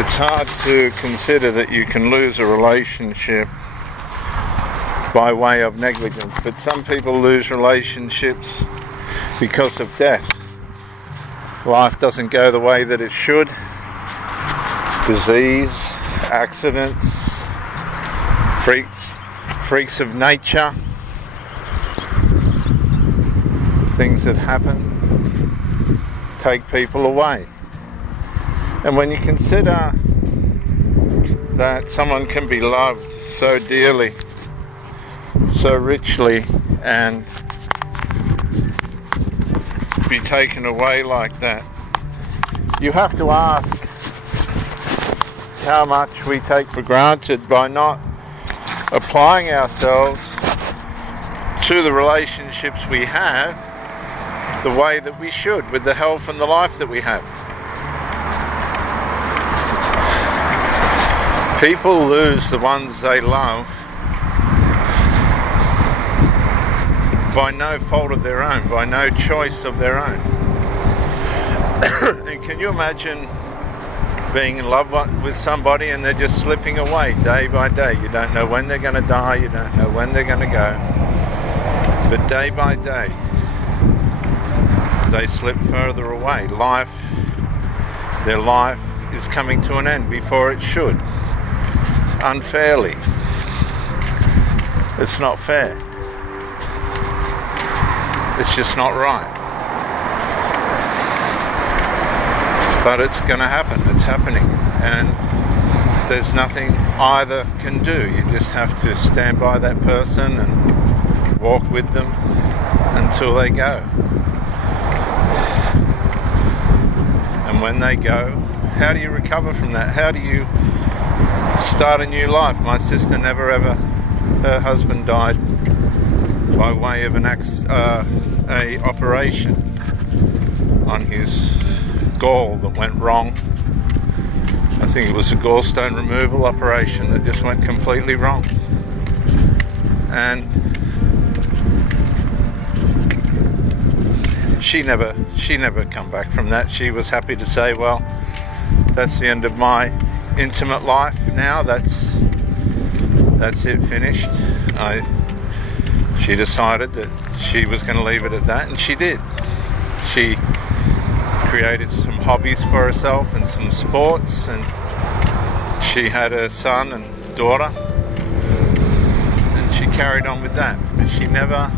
It's hard to consider that you can lose a relationship by way of negligence, but some people lose relationships because of death. Life doesn't go the way that it should. Disease, accidents, freaks of nature, things that happen take people away. And when you consider that someone can be loved so dearly, so richly, and be taken away like that, you have to ask how much we take for granted by not applying ourselves to the relationships we have the way that we should, with the health and the life that we have. People lose the ones they love by no fault of their own, by no choice of their own. And can you imagine being in love with somebody and they're just slipping away day by day? You don't know when they're going to die, you don't know when they're going to go, but day by day they slip further away. Their life is coming to an end before it should. Unfairly. It's not fair. It's just not right. But it's going to happen. It's happening. And there's nothing either can do. You just have to stand by that person and walk with them until they go. And when they go, how do you recover from that? How do you start a new life? My sister never ever, her husband died by way of a operation on his gall that went wrong. I think it was a gallstone removal operation that just went completely wrong. And she never come back from that. She was happy to say, well, that's the end of my intimate life now, that's it, finished. She decided that she was going to leave it at that, and she did. She created some hobbies for herself and some sports, and she had a son and daughter, and she carried on with that. But she never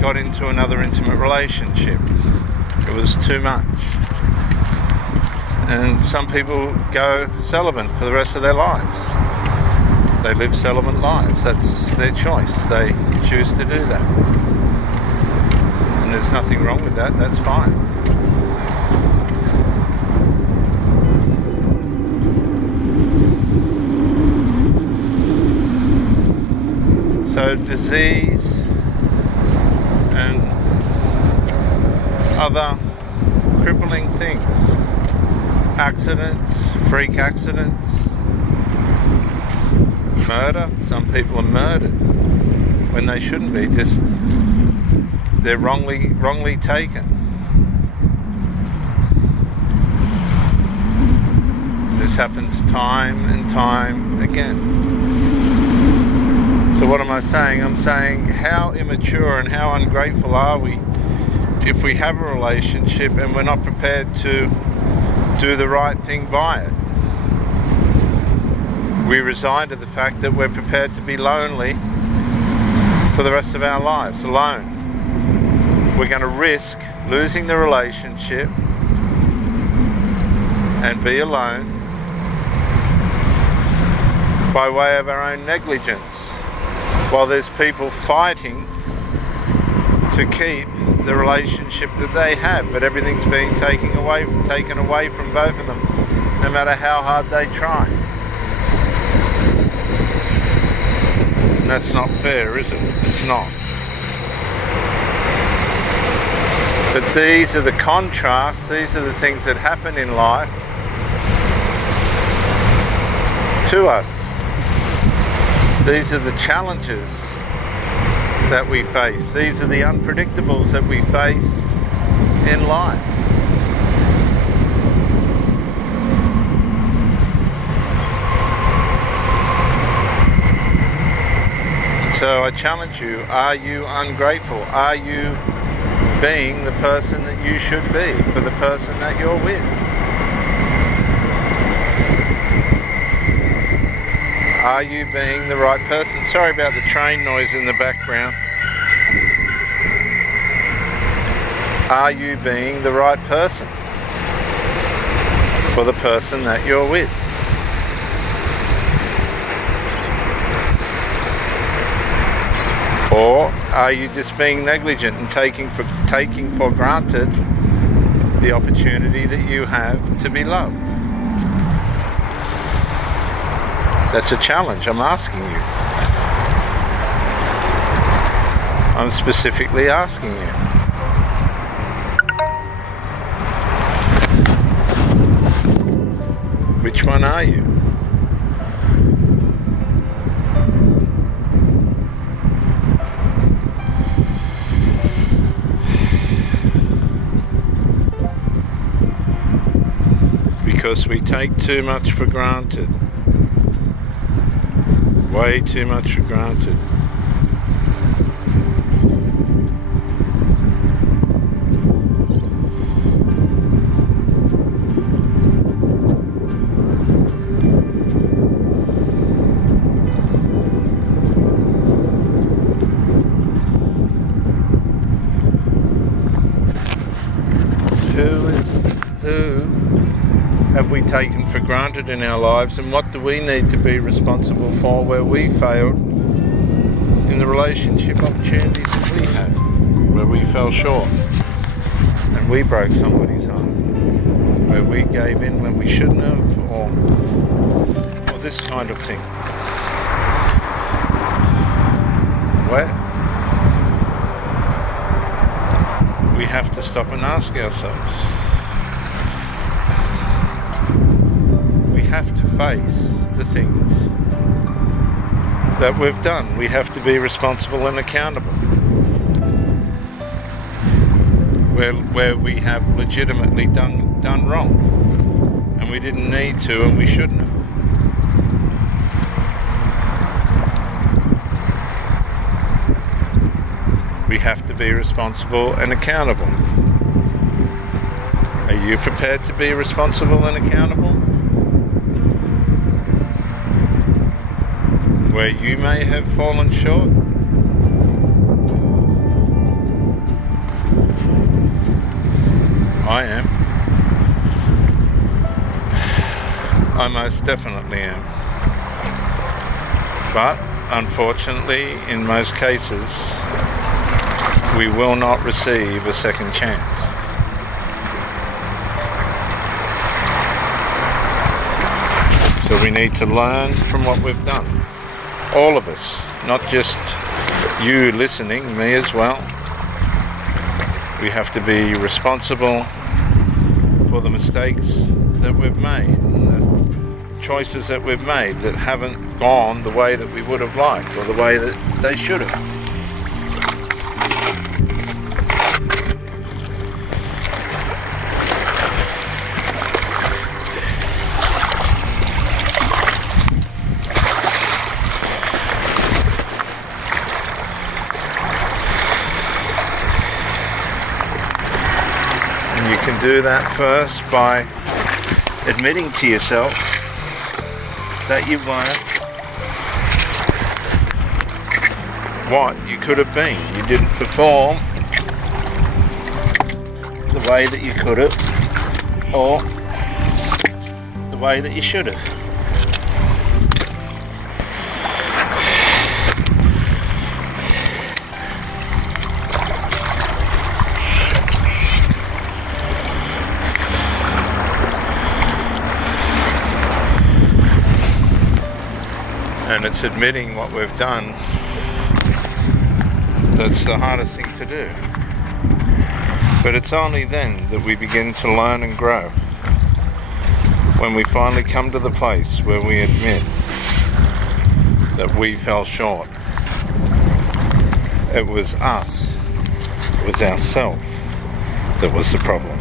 got into another intimate relationship. It was too much. And some people go celibate for the rest of their lives. They live celibate lives. That's their choice. They choose to do that. And there's nothing wrong with that. That's fine. So disease and other crippling things, accidents, freak accidents, murder. Some people are murdered when they shouldn't be, just they're wrongly taken. This happens time and time again. So what am I saying? I'm saying, how immature and how ungrateful are we if we have a relationship and we're not prepared to do the right thing by it? We resign to the fact that we're prepared to be lonely for the rest of our lives, alone. We're going to risk losing the relationship and be alone by way of our own negligence, while there's people fighting to keep the relationship that they have, but everything's being taken away from both of them, no matter how hard they try. And that's not fair, is it? It's not. But these are the contrasts, these are the things that happen in life to us. These are the challenges that we face. These are the unpredictables that we face in life. So I challenge you, are you ungrateful? Are you being the person that you should be for the person that you're with? Are you being the right person? Sorry about the train noise in the background. Are you being the right person for the person that you're with? Or are you just being negligent and taking for granted the opportunity that you have to be loved? That's a challenge I'm asking you. I'm specifically asking you. Which one are you? Because we take too much for granted. Way too much for granted. Who have we taken for granted in our lives, and what do we need to be responsible for where we failed in the relationship opportunities that we had, where we fell short and we broke somebody's heart, where we gave in when we shouldn't have, or this kind of thing? Where? We have to stop and ask ourselves. We have to face the things that we've done. We have to be responsible and accountable. Where we have legitimately done wrong, and we didn't need to, and we shouldn't have. We have to be responsible and accountable. Are you prepared to be responsible and accountable? Where you may have fallen short? I am. I most definitely am. But unfortunately, in most cases, we will not receive a second chance. So we need to learn from what we've done. All of us, not just you listening, me as well. We have to be responsible for the mistakes that we've made, and the choices that we've made that haven't gone the way that we would have liked, or the way that they should have. You can do that first by admitting to yourself that you weren't what you could have been. You didn't perform the way that you could have, or the way that you should have. And it's admitting what we've done that's the hardest thing to do. But it's only then that we begin to learn and grow. When we finally come to the place where we admit that we fell short. It was us, it was ourself that was the problem.